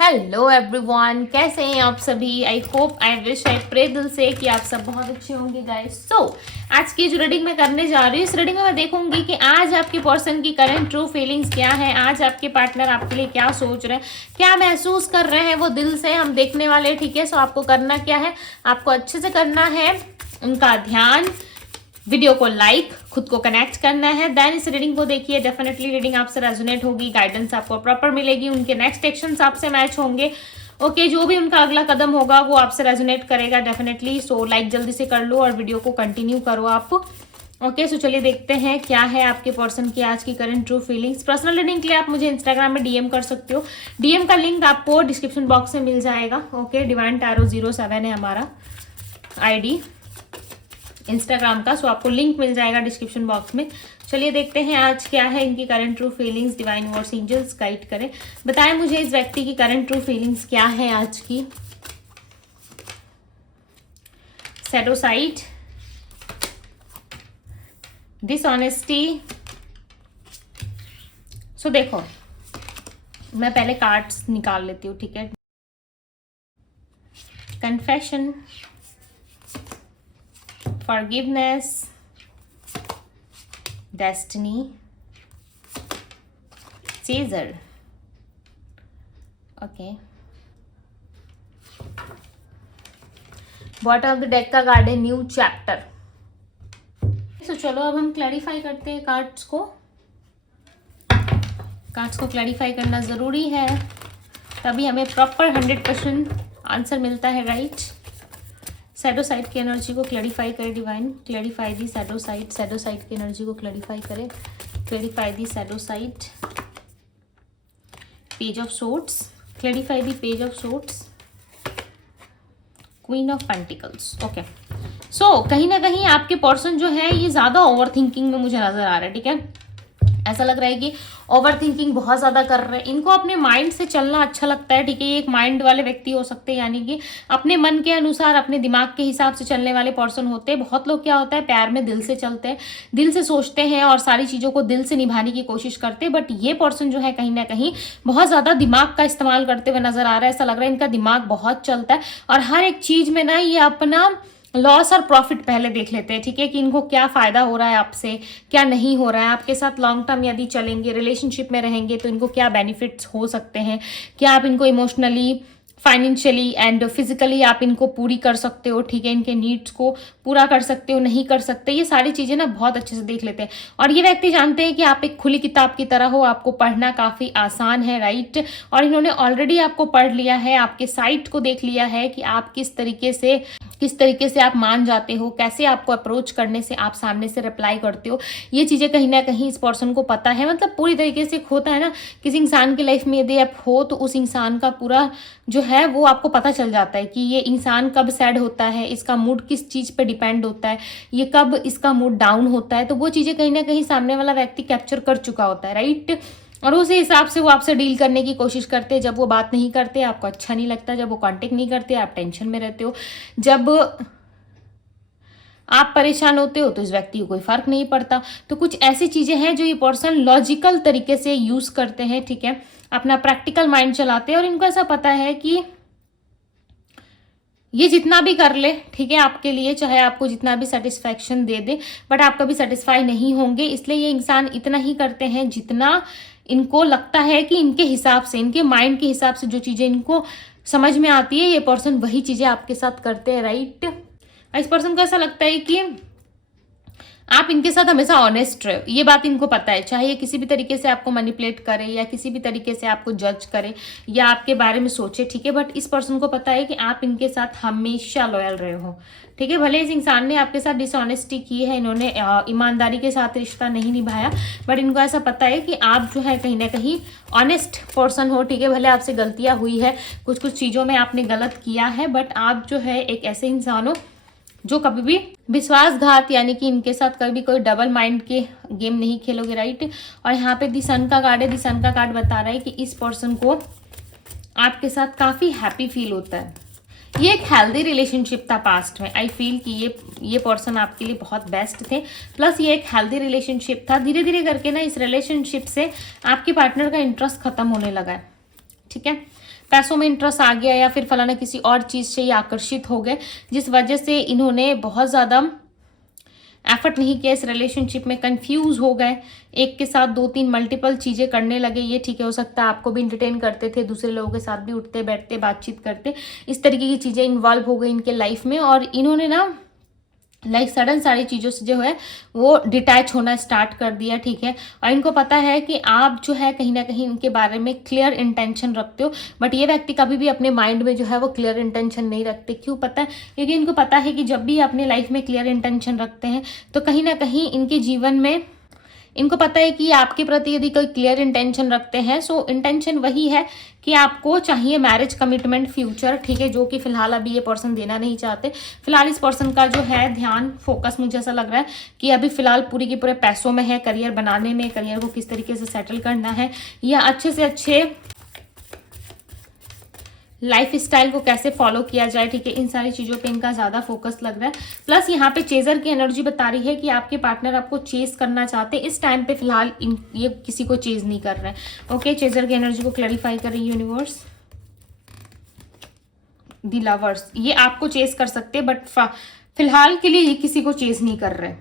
Hello everyone, कैसे हैं आप सभी। I hope, I wish, I pray दिल से कि आप सब बहुत अच्छे होंगे गाइस। सो आज की जो रीडिंग मैं करने जा रही हूँ, इस रीडिंग में मैं देखूंगी कि आज आपके पर्सन की करंट ट्रू फीलिंग्स क्या है, आज आपके पार्टनर आपके लिए क्या सोच रहे हैं, क्या महसूस कर रहे हैं वो दिल से हम देखने वाले। ठीक है, सो आपको करना क्या है, आपको अच्छे से करना है उनका ध्यान, वीडियो को लाइक, खुद को कनेक्ट करना है, देन इस रीडिंग को देखिए। डेफिनेटली रीडिंग आपसे रेजोनेट होगी, गाइडेंस आपको प्रॉपर मिलेगी, उनके नेक्स्ट एक्शंस आपसे मैच होंगे। ओके, जो भी उनका अगला कदम होगा वो आपसे रेजोनेट करेगा डेफिनेटली। सो लाइक जल्दी से कर लो और वीडियो को कंटिन्यू करो आप। ओके, सो चलिए देखते हैं क्या है आपके पर्सन की आज की current true feelings. Personal reading के लिए आप मुझे इंस्टाग्राम में डीएम कर सकते हो, डीएम का लिंक आपको डिस्क्रिप्शन बॉक्स में मिल जाएगा। ओके, डिवाइन टैरो 07 है हमारा आईडी इंस्टाग्राम का, सो आपको लिंक मिल जाएगा डिस्क्रिप्शन बॉक्स में। चलिए देखते हैं आज क्या है इनकी current true feelings. Divine universe angels guide करें, बताएं मुझे इस व्यक्ति की करंट ट्रू फीलिंग्स क्या है आज की। सैडोसाइड, डिसऑनेस्टी। सो देखो, मैं पहले कार्ड्स निकाल लेती हूँ, ठीक है। Confession, forgiveness, destiny, Caesar. Okay. Bottom of the deck का कार्ड है न्यू चैप्टर। तो चलो अब हम क्लैरिफाई करते हैं कार्ड्स को। कार्ड्स को क्लैरिफाई करना ज़रूरी है, तभी हमें प्रॉपर 100% आंसर मिलता है, राइट। सैडो साइड की एनर्जी को क्लैरिफाई करे divine, clarify the shadow side, shadow side की एनर्जी को क्लैरिफाई करे, clarify the shadow side. Page of swords, clarify the page of swords, queen of pentacles. Okay, so कहीं ना कहीं आपके पर्सन जो है ये ज़्यादा ओवर थिंकिंग में मुझे नज़र आ रहा है, ठीक है। ऐसा लग रहा है कि ओवर थिंकिंग बहुत ज़्यादा कर रहे हैं, इनको अपने माइंड से चलना अच्छा लगता है, ठीक है। ये एक माइंड वाले व्यक्ति हो सकते हैं, यानी कि अपने मन के अनुसार, अपने दिमाग के हिसाब से चलने वाले पर्सन होते हैं। बहुत लोग क्या होता है, प्यार में दिल से चलते हैं, दिल से सोचते हैं और सारी चीज़ों को दिल से निभाने की कोशिश करते हैं। बट ये पर्सन जो है कहीं ना कहीं बहुत ज़्यादा दिमाग का इस्तेमाल करते हुए नजर आ रहा है। ऐसा लग रहा है इनका दिमाग बहुत चलता है और हर एक चीज़ में ना ये अपना लॉस और प्रॉफिट पहले देख लेते हैं, ठीक है, कि इनको क्या फ़ायदा हो रहा है आपसे, क्या नहीं हो रहा है। आपके साथ लॉन्ग टर्म यदि चलेंगे, रिलेशनशिप में रहेंगे तो इनको क्या बेनिफिट्स हो सकते हैं, क्या आप इनको इमोशनली, फाइनेंशियली एंड फिजिकली आप इनको पूरी कर सकते हो, ठीक है, इनके नीड्स को पूरा कर सकते हो, नहीं कर सकते, ये सारी चीज़ें ना बहुत अच्छे से देख लेते हैं। और ये व्यक्ति जानते हैं कि आप एक खुली किताब की तरह हो, आपको पढ़ना काफ़ी आसान है, राइट। और इन्होंने ऑलरेडी आपको पढ़ लिया है, आपके साइट को देख लिया है कि आप किस तरीके से आप मान जाते हो, कैसे आपको अप्रोच करने से आप सामने से रिप्लाई करते हो। ये चीज़ें कहीं ना कहीं इस पर्सन को पता है। मतलब पूरी तरीके से होता है ना, किसी इंसान की लाइफ में यदि आप हो तो उस इंसान का पूरा जो है वो आपको पता चल जाता है कि ये इंसान कब सैड होता है, इसका मूड किस चीज़ पे डिपेंड होता है, ये कब इसका मूड डाउन होता है। तो वो चीज़ें कहीं ना कहीं सामने वाला व्यक्ति कैप्चर कर चुका होता है, राइट। और उसी हिसाब से वो आपसे डील करने की कोशिश करते हैं। जब वो बात नहीं करते आपको अच्छा नहीं लगता, जब वो कांटेक्ट नहीं करते आप टेंशन में रहते हो, जब आप परेशान होते हो तो इस व्यक्ति को कोई फर्क नहीं पड़ता। तो कुछ ऐसी चीज़ें हैं जो ये पर्सन लॉजिकल तरीके से यूज़ करते हैं, ठीक है, अपना प्रैक्टिकल माइंड चलाते हैं। और इनको ऐसा पता है कि ये जितना भी कर ले, ठीक है, आपके लिए, चाहे आपको जितना भी सेटिस्फैक्शन दे दे, बट आप कभी सेटिस्फाई नहीं होंगे। इसलिए ये इंसान इतना ही करते हैं जितना इनको लगता है कि इनके हिसाब से, इनके माइंड के हिसाब से जो चीज़ें इनको समझ में आती है, ये पर्सन वही चीज़ें आपके साथ करते हैं, राइट। इस पर्सन को ऐसा लगता है कि आप इनके साथ हमेशा ऑनेस्ट रहो, ये बात इनको पता है। चाहे ये किसी भी तरीके से आपको मैनिपुलेट करे या किसी भी तरीके से आपको जज करे या आपके बारे में सोचे, ठीक है, बट इस पर्सन को पता है कि आप इनके साथ हमेशा लॉयल रहे हो, ठीक है। भले इस इंसान ने आपके साथ डिसऑनेस्टी की है, इन्होंने ईमानदारी के साथ रिश्ता नहीं निभाया, बट इनको ऐसा पता है कि आप जो है कहीं ना कहीं ऑनेस्ट पर्सन हो, ठीक है। भले आपसे गलतियाँ हुई है, कुछ चीज़ों में आपने गलत किया है, बट आप जो है एक ऐसे इंसान हो जो कभी भी विश्वासघात, यानी कि इनके साथ कभी कोई डबल माइंड के गेम नहीं खेलोगे, राइट। और यहाँ पे दी सन का कार्ड है, दी सन का कार्ड बता रहा है कि इस पर्सन को आपके साथ काफ़ी हैप्पी फील होता है। ये एक हेल्दी रिलेशनशिप था पास्ट में। आई फील कि ये पर्सन आपके लिए बहुत बेस्ट थे, प्लस ये एक हेल्दी रिलेशनशिप था। धीरे धीरे करके ना इस रिलेशनशिप से आपके पार्टनर का इंटरेस्ट खत्म होने लगा है, ठीक है। पैसों में इंटरेस्ट आ गया या फिर फलाना किसी और चीज़ से ये आकर्षित हो गए, जिस वजह से इन्होंने बहुत ज़्यादा एफर्ट नहीं किया इस रिलेशनशिप में, कंफ्यूज हो गए, एक के साथ 2-3 मल्टीपल चीज़ें करने लगे। ये ठीक है, हो सकता है आपको भी इंटरटेन करते थे, दूसरे लोगों के साथ भी उठते बैठते बातचीत करते, इस तरीके की चीज़ें इन्वॉल्व हो गई इनके लाइफ में। और इन्होंने ना लाइक सडन सारी चीज़ों से जो है वो डिटैच होना स्टार्ट कर दिया, ठीक है। और इनको पता है कि आप जो है कहीं ना कहीं इनके बारे में क्लियर इंटेंशन रखते हो, बट ये व्यक्ति कभी भी अपने माइंड में जो है वो क्लियर इंटेंशन नहीं रखते। क्यों पता है? क्योंकि इनको पता है कि जब भी अपने लाइफ में क्लियर इंटेंशन रखते हैं तो कहीं ना कहीं इनके जीवन में इनको पता है कि आपके प्रति यदि कोई क्लियर इंटेंशन रखते हैं, सो इंटेंशन वही है कि आपको चाहिए मैरिज, कमिटमेंट, फ्यूचर, ठीक है, जो कि फिलहाल अभी ये पर्सन देना नहीं चाहते। फिलहाल इस पर्सन का जो है ध्यान, फोकस मुझे ऐसा लग रहा है कि अभी फिलहाल पूरी की पूरे पैसों में है, करियर बनाने में, करियर को किस तरीके से सेटल करना है या अच्छे से अच्छे लाइफ स्टाइल को कैसे फॉलो किया जाए, ठीक है, इन सारी चीज़ों पे इनका ज़्यादा फोकस लग रहा है। प्लस यहाँ पे चेजर की एनर्जी बता रही है कि आपके पार्टनर आपको चेज करना चाहते हैं। इस टाइम पे फिलहाल ये किसी को चेज नहीं कर रहे हैं। ओके, चेजर की एनर्जी को क्लैरिफाई करें यूनिवर्स। द लवर्स, ये आपको चेज कर सकते हैं बट फिलहाल के लिए ये किसी को चेज नहीं कर रहे।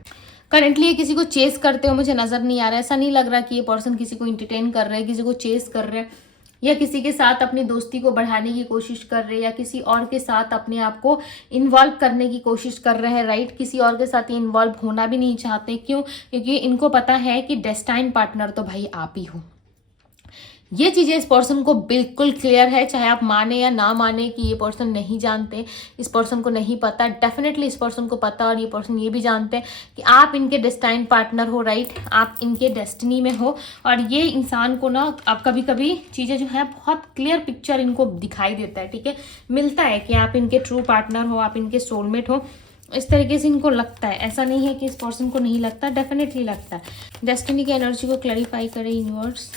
करंटली ये किसी को चेज करते हो मुझे नजर नहीं आ रहा है। ऐसा नहीं लग रहा कि ये पर्सन किसी को इंटरटेन कर रहे हैं, किसी को चेज कर रहे हैं या किसी के साथ अपनी दोस्ती को बढ़ाने की कोशिश कर रहे हैं या किसी और के साथ अपने आप को इन्वॉल्व करने की कोशिश कर रहे हैं, राइट। किसी और के साथ ये इन्वॉल्व होना भी नहीं चाहते। क्यों? क्योंकि इनको पता है कि डेस्टाइन पार्टनर तो भाई आप ही हो। ये चीज़ें इस पर्सन को बिल्कुल क्लियर है, चाहे आप माने या ना माने कि ये पर्सन नहीं जानते, इस पर्सन को नहीं पता, डेफिनेटली इस पर्सन को पता। और ये पर्सन ये भी जानते हैं कि आप इनके डेस्टाइन पार्टनर हो, राइट, आप इनके डेस्टिनी में हो। और ये इंसान को ना अब कभी कभी चीज़ें जो है बहुत क्लियर पिक्चर इनको दिखाई देता है, ठीक है, मिलता है कि आप इनके ट्रू पार्टनर हो, आप इनके सोलमेट हो, इस तरीके से इनको लगता है। ऐसा नहीं है कि इस पर्सन को नहीं लगता, डेफिनेटली लगता है। डेस्टिनी की एनर्जी को क्लैरिफाई करें यूनिवर्स।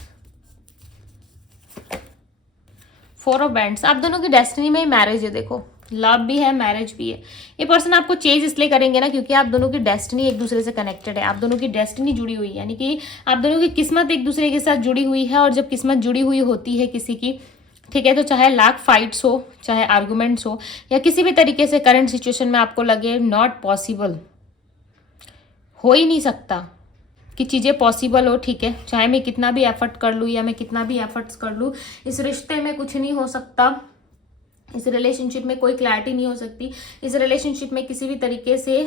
4 ऑफ बैंड्स, आप दोनों की डेस्टिनी में ही मैरिज है, देखो लव भी है, मैरिज भी है। ये पर्सन आपको चेज इसलिए करेंगे ना क्योंकि आप दोनों की डेस्टिनी एक दूसरे से कनेक्टेड है, आप दोनों की डेस्टिनी जुड़ी हुई है, यानी कि आप दोनों की किस्मत एक दूसरे के साथ जुड़ी हुई है। और जब किस्मत जुड़ी हुई होती है किसी की, ठीक है, तो चाहे लाख फाइट्स हो, चाहे आर्गूमेंट्स हो या किसी भी तरीके से करंट सिचुएशन में आपको लगे नॉट पॉसिबल, हो ही नहीं सकता कि चीज़ें पॉसिबल हो, ठीक है, चाहे मैं कितना भी एफर्ट कर लूँ या मैं कितना भी एफर्ट्स कर लूँ, इस रिश्ते में कुछ नहीं हो सकता, इस रिलेशनशिप में कोई क्लैरिटी नहीं हो सकती, इस रिलेशनशिप में किसी भी तरीके से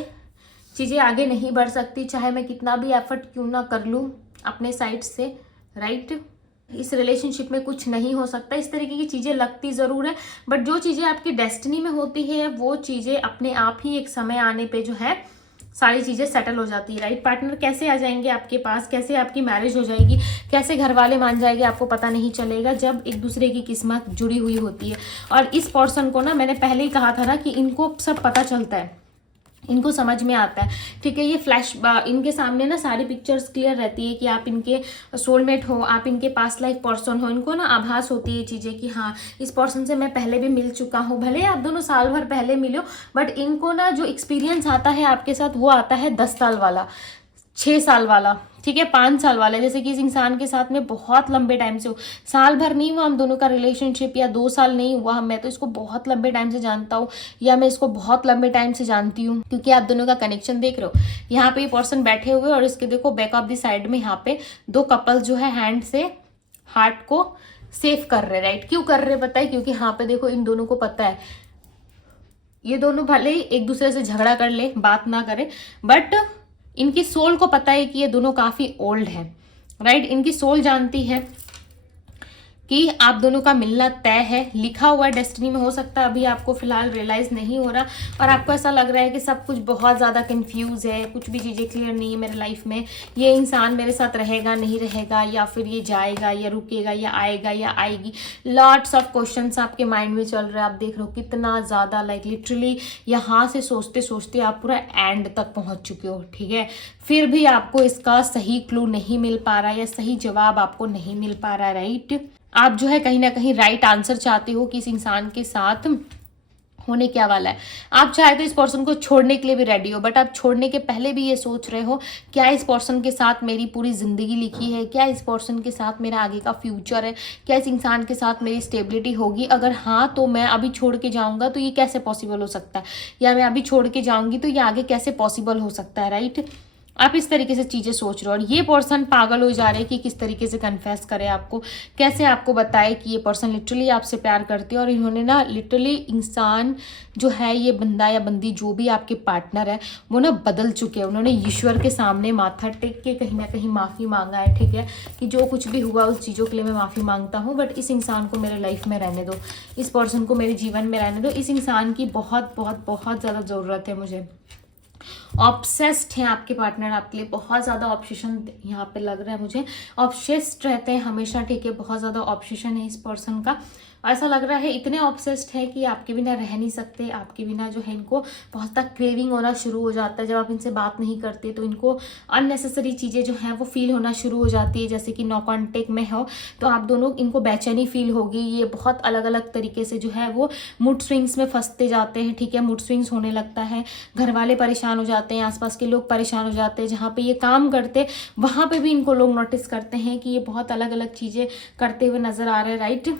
चीज़ें आगे नहीं बढ़ सकती, चाहे मैं कितना भी एफर्ट क्यों ना कर लूँ अपने साइड से, राइट। इस रिलेशनशिप में कुछ नहीं हो सकता, इस तरीके की चीज़ें लगती ज़रूर है, बट जो चीज़ें आपकी डेस्टिनी में होती है वो चीज़ें अपने आप ही एक समय आने पे जो है सारी चीज़ें सेटल हो जाती है, राइट। पार्टनर कैसे आ जाएंगे आपके पास, कैसे आपकी मैरिज हो जाएगी, कैसे घर वाले मान जाएंगे, आपको पता नहीं चलेगा जब एक दूसरे की किस्मत जुड़ी हुई होती है। और इस पर्सन को ना, मैंने पहले ही कहा था ना कि इनको सब पता चलता है, इनको समझ में आता है, ठीक है। ये फ्लैश इनके सामने ना सारी पिक्चर्स क्लियर रहती है कि आप इनके सोलमेट हो, आप इनके पास्ट लाइफ पर्सन हो। इनको ना आभास होती है चीज़ें कि हाँ इस पर्सन से मैं पहले भी मिल चुका हूँ, भले आप दोनों साल भर पहले मिलो, बट इनको ना जो एक्सपीरियंस आता है आपके साथ वो आता है 10 साल वाला, 6 साल वाला, ठीक है, 5 साल वाले। जैसे कि इस इंसान के साथ में बहुत लंबे टाइम से हो, साल भर नहीं हुआ हम दोनों का रिलेशनशिप या 2 साल नहीं हुआ, मैं तो इसको बहुत लंबे टाइम से जानता हूँ या मैं इसको बहुत लंबे टाइम से जानती हूँ। क्योंकि आप दोनों का कनेक्शन देख रहे हो, यहाँ पे ये पर्सन बैठे हुए और इसके देखो बैक ऑफ द साइड में यहाँ पे 2 कपल्स जो है हैंड से हार्ट को सेफ कर रहे, राइट। क्यों कर रहे बताए? क्योंकि यहाँ पे देखो इन दोनों को पता है, ये दोनों भले ही एक दूसरे से झगड़ा कर ले, बात ना करे, बट इनकी सोल को पता है कि ये दोनों काफ़ी ओल्ड हैं, राइट। इनकी सोल जानती है कि आप दोनों का मिलना तय है, लिखा हुआ डेस्टिनी में। हो सकता है अभी आपको फिलहाल रियलाइज़ नहीं हो रहा और आपको ऐसा लग रहा है कि सब कुछ बहुत ज़्यादा कंफ्यूज है, कुछ भी चीज़ें क्लियर नहीं है मेरे लाइफ में, ये इंसान मेरे साथ रहेगा नहीं रहेगा, या फिर ये जाएगा या रुकेगा या आएगा या आएगी। लॉट्स ऑफ क्वेश्चंस आपके माइंड में चल रहे हैं। आप देख रहे हो कितना ज़्यादा, लाइक लिटरली यहाँ से सोचते सोचते आप पूरा एंड तक पहुँच चुके हो, ठीक है। फिर भी आपको इसका सही क्लू नहीं मिल पा रहा या सही जवाब आपको नहीं मिल पा रहा, राइट। आप जो है कहीं ना कहीं राइट आंसर चाहते हो कि इस इंसान के साथ होने क्या वाला है। आप चाहे तो इस पर्सन को छोड़ने के लिए भी रेडी हो, बट आप छोड़ने के पहले भी ये सोच रहे हो क्या इस पर्सन के साथ मेरी पूरी ज़िंदगी लिखी है, क्या इस पर्सन के साथ मेरा आगे का फ्यूचर है, क्या इस इंसान के साथ मेरी स्टेबिलिटी होगी। अगर हाँ तो मैं अभी छोड़ के जाऊँगा तो ये कैसे पॉसिबल हो सकता है, या मैं अभी छोड़ के जाऊँगी तो ये आगे कैसे पॉसिबल हो सकता है, राइट। आप इस तरीके से चीज़ें सोच रहे हो और ये पर्सन पागल हो जा रहे हैं कि किस तरीके से कन्फेस करे आपको, कैसे आपको बताए कि ये पर्सन लिटरली आपसे प्यार करते हैं। और इन्होंने ना लिटरली इंसान जो है, ये बंदा या बंदी जो भी आपके पार्टनर है वो ना बदल चुके हैं। उन्होंने ईश्वर के सामने माथा टेक के कहीं ना कहीं माफ़ी मांगा है, ठीक है, कि जो कुछ भी हुआ उस चीज़ों के लिए मैं माफ़ी मांगता हूँ, बट इस इंसान को मेरे लाइफ में रहने दो, इस पर्सन को मेरे जीवन में रहने दो। इस इंसान की बहुत बहुत बहुत ज़्यादा ज़रूरत है मुझे। ऑब्सेस्ड हैं आपके पार्टनर आपके लिए, बहुत ज़्यादा ऑब्सेशन यहाँ पे लग रहा है मुझे। ऑब्सेस्ड रहते हैं हमेशा, ठीक है, बहुत ज़्यादा ऑब्सेशन है इस पर्सन का। ऐसा लग रहा है इतने ऑब्सेस्ड है कि आपके बिना रह नहीं सकते, आपके बिना जो है इनको बहुत तक क्रेविंग होना शुरू हो जाता है। जब आप इनसे बात नहीं करते तो इनको अननेसेसरी चीज़ें जो हैं वो फील होना शुरू हो जाती है, जैसे कि नो कॉन्टेक्ट में हो तो आप दोनों इनको बेचैनी फील होगी। ये बहुत अलग अलग तरीके से जो है वो मूड स्विंग्स में फंसते जाते हैं, ठीक है, मूड स्विंग्स होने लगता है, घर वाले परेशान हो जाते हैं, आसपास के लोग परेशान हो जाते हैं, जहाँ पे ये काम करते वहाँ पे भी इनको लोग नोटिस करते हैं कि ये बहुत अलग अलग चीज़ें करते हुए नज़र आ रहे हैं, राइट।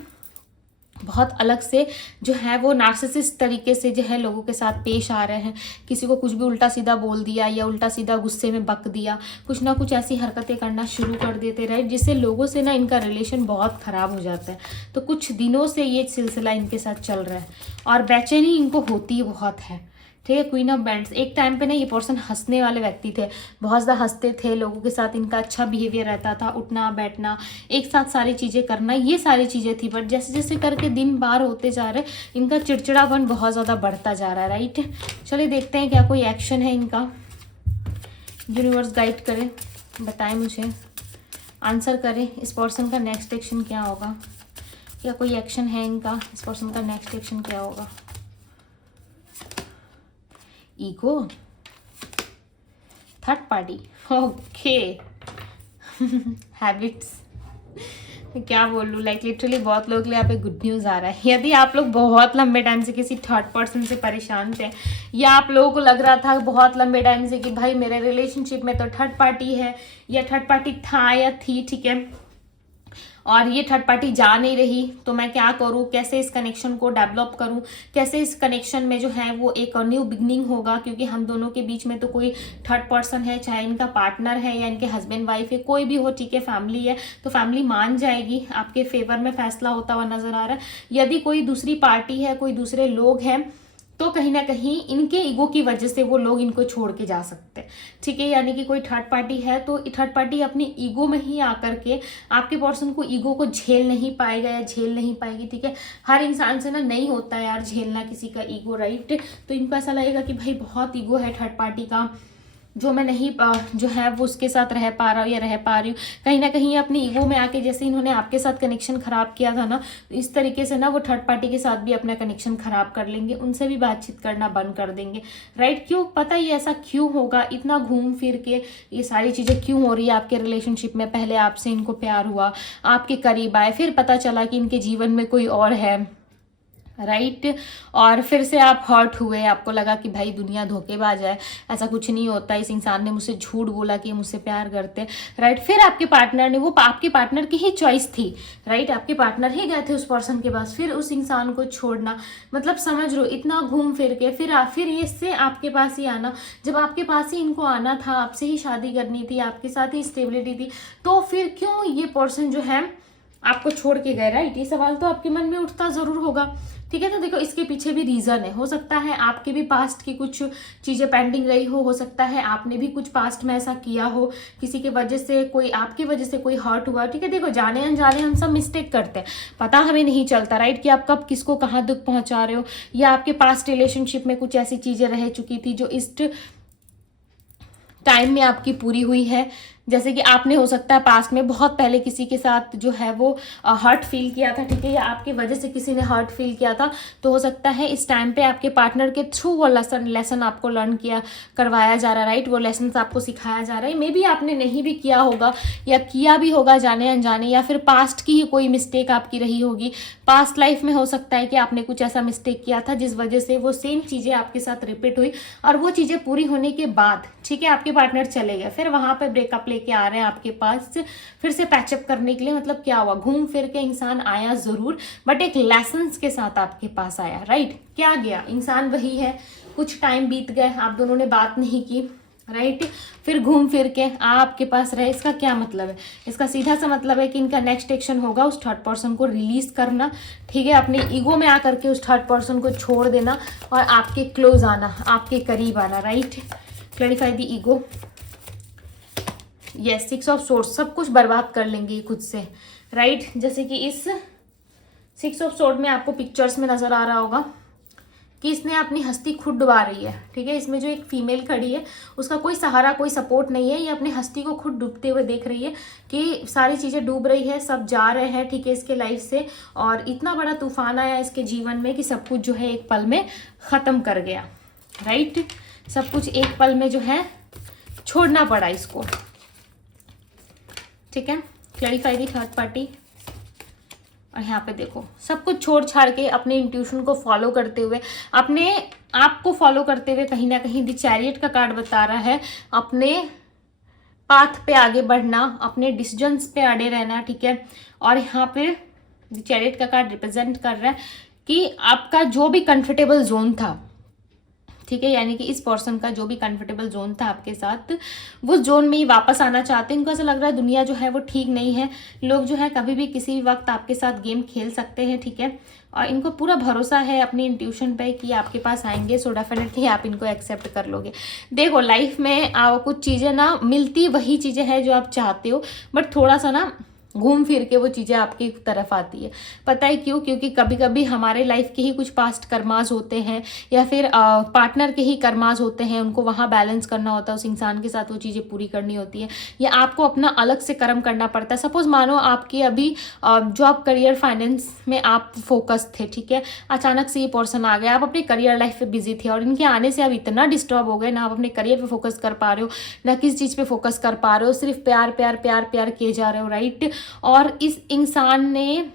बहुत अलग से जो है वो नार्सिसिस्ट तरीके से जो है लोगों के साथ पेश आ रहे हैं। किसी को कुछ भी उल्टा सीधा बोल दिया या उल्टा सीधा गुस्से में बक दिया, कुछ ना कुछ ऐसी हरकतें करना शुरू कर देते रहे, जिससे लोगों से ना इनका रिलेशन बहुत ख़राब हो जाता है। तो कुछ दिनों से ये सिलसिला इनके साथ चल रहा है और बेचैनी इनको होती बहुत है, ठीक है। क्वीन ऑफ बैंड्स, एक टाइम पे ना ये पर्सन हंसने वाले व्यक्ति थे, बहुत ज़्यादा हंसते थे, लोगों के साथ इनका अच्छा बिहेवियर रहता था, उठना बैठना एक साथ सारी चीज़ें करना, ये सारी चीज़ें थी। बट जैसे जैसे करके दिन बार होते जा रहे इनका चिड़चिड़ापन बहुत ज़्यादा बढ़ता जा रहा है, राइट। चलिए देखते हैं क्या कोई एक्शन है इनका, यूनिवर्स गाइड करे, बताएं मुझे, आंसर करें। इस पर्सन का नेक्स्ट एक्शन क्या होगा, क्या कोई एक्शन है इनका, इस पर्सन का नेक्स्ट एक्शन क्या होगा। Ego, third party, okay, habits, क्या बोलूँ, लाइक लिटरली बहुत लोग के लिए यहाँ पे गुड न्यूज़ आ रहा है। यदि आप लोग बहुत लंबे टाइम से किसी थर्ड पर्सन से परेशान थे, या आप लोगों को लग रहा था बहुत लंबे टाइम से कि भाई मेरे रिलेशनशिप में तो थर्ड पार्टी है या थर्ड पार्टी था या थी, ठीक है, और ये थर्ड पार्टी जा नहीं रही, तो मैं क्या करूँ, कैसे इस कनेक्शन को डेवलप करूँ, कैसे इस कनेक्शन में जो है वो एक न्यू बिगनिंग होगा, क्योंकि हम दोनों के बीच में तो कोई थर्ड पर्सन है, चाहे इनका पार्टनर है या इनके हस्बैंड वाइफ है, कोई भी हो, ठीक है, फैमिली है, तो फैमिली मान जाएगी, आपके फेवर में फैसला होता हुआ नजर आ रहा है। यदि कोई दूसरी पार्टी है, कोई दूसरे लोग हैं, तो कहीं ना कहीं इनके ईगो की वजह से वो लोग इनको छोड़ के जा सकते हैं, ठीक है। यानी कि कोई थर्ड पार्टी है तो थर्ड पार्टी अपनी ईगो में ही आकर के आपके पर्सन को ईगो को झेल नहीं पाएगा या झेल नहीं पाएगी, ठीक है। हर इंसान से ना नहीं होता है यार झेलना किसी का ईगो, राइट। तो इनको ऐसा लगेगा कि भाई बहुत ईगो है थर्ड पार्टी का, जो मैं नहीं जो है वो उसके साथ रह पा रहा हूँ या रह पा रही हूँ। कहीं ना कहीं अपनी ईगो में आके, जैसे इन्होंने आपके साथ कनेक्शन खराब किया था ना, तो इस तरीके से ना वो थर्ड पार्टी के साथ भी अपना कनेक्शन खराब कर लेंगे, उनसे भी बातचीत करना बंद कर देंगे, राइट। क्यों पता ही ऐसा क्यों होगा, इतना घूम फिर के ये सारी चीज़ें क्यों हो रही है आपके रिलेशनशिप में। पहले आपसे इनको प्यार हुआ, आपके करीब आए, फिर पता चला कि इनके जीवन में कोई और है, राइट और फिर से आप हर्ट हुए, आपको लगा कि भाई दुनिया धोखेबाज है, ऐसा कुछ नहीं होता, इस इंसान ने मुझसे झूठ बोला कि मुझसे प्यार करते, राइट। फिर आपके पार्टनर ने, वो आपके पार्टनर की ही चॉइस थी, राइट, आपके पार्टनर ही गए थे उस पर्सन के पास, फिर उस इंसान को छोड़ना, मतलब समझ लो इतना घूम फिर के फिर इससे आपके पास ही आना। जब आपके पास ही इनको आना था, आपसे ही शादी करनी थी, आपके साथ ही स्टेबिलिटी थी, तो फिर क्यों ये पर्सन जो है आपको छोड़ के गए, राइट। ये सवाल तो आपके मन में उठता जरूर होगा, ठीक है। तो देखो इसके पीछे भी रीज़न है, हो सकता है आपके भी पास्ट की कुछ चीज़ें पेंडिंग रही हो सकता है आपने भी कुछ पास्ट में ऐसा किया हो, किसी के वजह से कोई, आपकी वजह से कोई हर्ट हुआ, ठीक है। देखो जाने अनजाने हम सब मिस्टेक करते हैं, पता हमें नहीं चलता, राइट, कि आप कब किसको कहाँ दुख पहुंचा रहे हो, या आपके पास्ट रिलेशनशिप में कुछ ऐसी चीज़ें रह चुकी थी जो इस टाइम में आपकी पूरी हुई है, जैसे कि आपने हो सकता है पास्ट में बहुत पहले किसी के साथ जो है वो हर्ट फील किया था, ठीक है, या आपकी वजह से किसी ने हर्ट फील किया था, तो हो सकता है इस टाइम पे आपके पार्टनर के थ्रू वो लेसन आपको लर्न किया करवाया जा रहा है, राइट, वो लेसन आपको सिखाया जा रहा है। मे बी आपने नहीं भी किया होगा या किया भी होगा जाने अनजाने, या फिर पास्ट की ही कोई मिस्टेक आपकी रही होगी। पास्ट लाइफ में हो सकता है कि आपने कुछ ऐसा मिस्टेक किया था जिस वजह से वो सेम चीज़ें आपके साथ रिपीट हुई, और वो चीज़ें पूरी होने के बाद, ठीक है, आपके पार्टनर चले गए, फिर वहां पे ब्रेकअप लेके आ रहे हैं आपके पास फिर से पैचअप करने के लिए। मतलब क्या हुआ, घूम फिर के इंसान आया जरूर, बट एक लेसन्स के साथ आपके पास आया, राइट। क्या गया, इंसान वही है, कुछ टाइम बीत गए, आप दोनों ने बात नहीं की, राइट, फिर घूम फिर के आपके पास रहे। इसका क्या मतलब है, इसका सीधा सा मतलब है कि इनका नेक्स्ट एक्शन होगा उस थर्ड पर्सन को रिलीज करना, ठीक है, अपने ईगो में आकर के उस थर्ड पर्सन को छोड़ देना और आपके क्लोज आना, आपके करीब आना, right. Clarify the ego, yes, 6 of swords, सब कुछ बर्बाद कर लेंगे खुद से, राइट। जैसे कि इस 6 ऑफ सोर्ड में आपको पिक्चर्स में नजर आ रहा होगा कि इसने अपनी हस्ती खुद डुबा रही है, ठीक है। इसमें जो एक फीमेल खड़ी है उसका कोई सहारा, कोई सपोर्ट नहीं है, ये अपनी हस्ती को खुद डूबते हुए देख रही है कि सारी चीज़ें डूब रही है, सब जा रहे हैं, ठीक है, इसके लाइफ से, और इतना बड़ा तूफान आया इसके जीवन में कि सब कुछ जो है एक पल में ख़त्म कर गया, राइट। सब कुछ एक पल में जो है छोड़ना पड़ा इसको, ठीक है। क्लैरिफाई दी थर्ड पार्टी, और यहाँ पे देखो सब कुछ छोड़ छाड़ के अपने इंट्यूशन को फॉलो करते हुए, अपने आप को फॉलो करते हुए, कहीं ना कहीं द चैरियट का कार्ड बता रहा है अपने पाथ पे आगे बढ़ना, अपने डिसीजंस पे अड़े रहना, ठीक है। और यहाँ पे द चैरियट का कार्ड रिप्रेजेंट कर रहा है कि आपका जो भी कंफर्टेबल जोन था, ठीक है, यानी कि इस पर्सन का जो भी कंफर्टेबल जोन था आपके साथ, वो जोन में ही वापस आना चाहते हैं। इनको ऐसा लग रहा है दुनिया जो है वो ठीक नहीं है, लोग जो है कभी भी किसी भी वक्त आपके साथ गेम खेल सकते हैं, ठीक है, और इनको पूरा भरोसा है अपनी इंट्यूशन पे कि आपके पास आएंगे, सो डेफिनेटली आप इनको एक्सेप्ट कर लोगे। देखो लाइफ में कुछ चीज़ें ना मिलती वही चीज़ें हैं जो आप चाहते हो, बट थोड़ा सा ना घूम फिर के वो चीज़ें आपकी तरफ आती है। पता है क्यों? क्योंकि कभी कभी हमारे लाइफ के ही कुछ पास्ट कर्माज होते हैं, या फिर पार्टनर के ही कर्माज होते हैं, उनको वहाँ बैलेंस करना होता है, उस इंसान के साथ वो चीज़ें पूरी करनी होती है, या आपको अपना अलग से कर्म करना पड़ता है। सपोज मानो आपकी अभी जॉब, करियर, फाइनेंस में आप फोकस थे, ठीक है, अचानक से ये पर्सन आ गया, आप अपने करियर लाइफ पे बिजी थे, और इनके आने से आप इतना डिस्टर्ब हो गए, ना आप अपने करियर पे फोकस कर पा रहे हो, ना किसी चीज़ पे फोकस कर पा रहे हो, सिर्फ प्यार प्यार प्यार प्यार किए जा रहे हो, राइट। और इस इंसान ने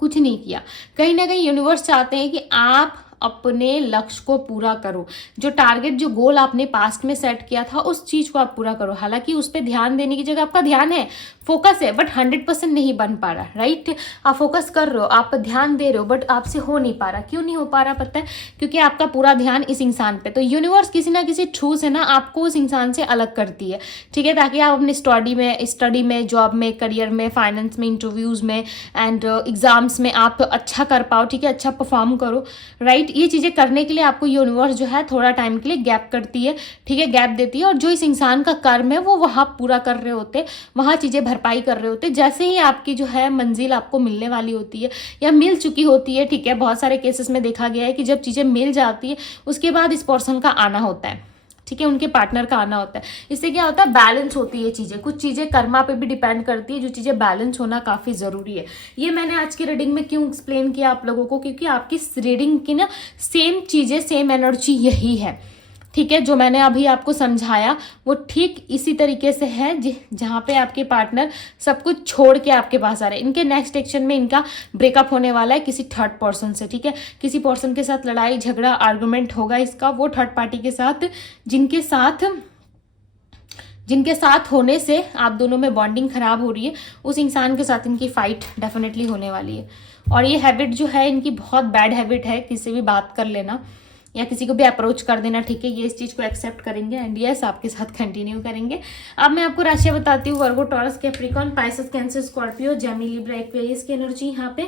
कुछ नहीं किया। कहीं ना कहीं यूनिवर्स चाहते हैं कि आप अपने लक्ष्य को पूरा करो, जो टारगेट, जो गोल आपने पास्ट में सेट किया था उस चीज को आप पूरा करो। हालांकि उस पर ध्यान देने की जगह आपका ध्यान है, फोकस है, बट 100% नहीं बन पा रहा, राइट। आप फोकस कर रहे हो, आप ध्यान दे रहे हो, बट आपसे हो नहीं पा रहा। क्यों नहीं हो पा रहा पता है? क्योंकि आपका पूरा ध्यान इस इंसान पे। तो यूनिवर्स किसी ना किसी थ्रू से ना आपको उस इंसान से अलग करती है, ठीक है, ताकि आप अपनी स्टडी में, जॉब में, करियर में, फाइनेंस में, इंटरव्यूज में एंड एग्जाम्स में आप अच्छा कर पाओ, ठीक है, अच्छा परफॉर्म करो, राइट। ये चीज़ें करने के लिए आपको यूनिवर्स जो है थोड़ा टाइम के लिए गैप करती है, ठीक है, गैप देती है। और जो इस इंसान का कर्म है वो वहाँ पूरा कर रहे होते, वहाँ चीज़ें भरपाई कर रहे होते। जैसे ही आपकी जो है मंजिल आपको मिलने वाली होती है या मिल चुकी होती है, ठीक है, बहुत सारे केसेस में देखा गया है कि जब चीज़ें मिल जाती है उसके बाद इस पर्सन का आना होता है, ठीक है, उनके पार्टनर का आना होता है। इससे क्या होता है? बैलेंस होती है चीज़ें। कुछ चीज़ें कर्मा पे भी डिपेंड करती है, जो चीज़ें बैलेंस होना काफ़ी ज़रूरी है। ये मैंने आज की रीडिंग में क्यों एक्सप्लेन किया आप लोगों को, क्योंकि आपकी रीडिंग की ना सेम चीज़ें, सेम एनर्जी यही है, ठीक है। जो मैंने अभी आपको समझाया वो ठीक इसी तरीके से है, जहाँ पे आपके पार्टनर सब कुछ छोड़ के आपके पास आ रहे हैं। इनके नेक्स्ट एक्शन में इनका ब्रेकअप होने वाला है किसी थर्ड पर्सन से, ठीक है। किसी पर्सन के साथ लड़ाई झगड़ा आर्गुमेंट होगा इसका वो थर्ड पार्टी के साथ, जिनके साथ होने से आप दोनों में बॉन्डिंग खराब हो रही है, उस इंसान के साथ इनकी फाइट डेफिनेटली होने वाली है। और ये हैबिट जो है इनकी बहुत बैड हैबिट है, किसी से भी बात कर लेना या किसी को भी अप्रोच कर देना, ठीक है। ये इस चीज़ को एक्सेप्ट करेंगे एंड यस आपके साथ कंटिन्यू करेंगे। अब मैं आपको राशियां बताती हूँ। Virgo, Taurus, Capricorn, Pisces, Cancer, Scorpio, Gemini, Libra, Aquarius की एनर्जी यहाँ पे।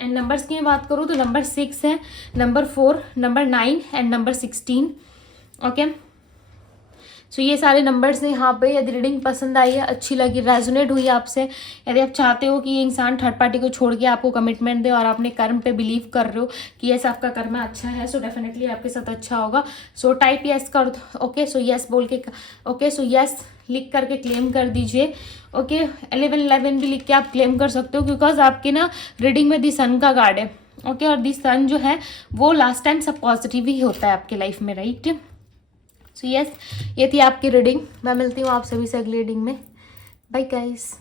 एंड नंबर्स की मैं बात करूँ तो नंबर 6 है, number 4, number 9 and number 16, okay. So ये सारे नंबर्स हैं यहाँ पे। यदि रीडिंग पसंद आई है, अच्छी लगी, रेजोनेट हुई आपसे, यदि आप चाहते हो कि ये इंसान थर्ड पार्टी को छोड़ के आपको कमिटमेंट दे और अपने कर्म पे बिलीव कर रहे हो कि यस आपका कर्म अच्छा है, सो डेफिनेटली आपके साथ अच्छा होगा। सो टाइप यस कर दो। ओके, सो यस बोल के, ओके, सो यस लिख करके क्लेम कर दीजिए। ओके, 1111 भी लिख के आप क्लेम कर सकते हो, बिकॉज आपके ना रीडिंग में दी सन का कार्ड है। ओके, और दी सन जो है वो लास्ट टाइम सब पॉजिटिव ही होता है आपके लाइफ में, राइट। सो यस, ये थी आपकी रीडिंग। मैं मिलती हूँ आप सभी से अगली रीडिंग में। Bye guys.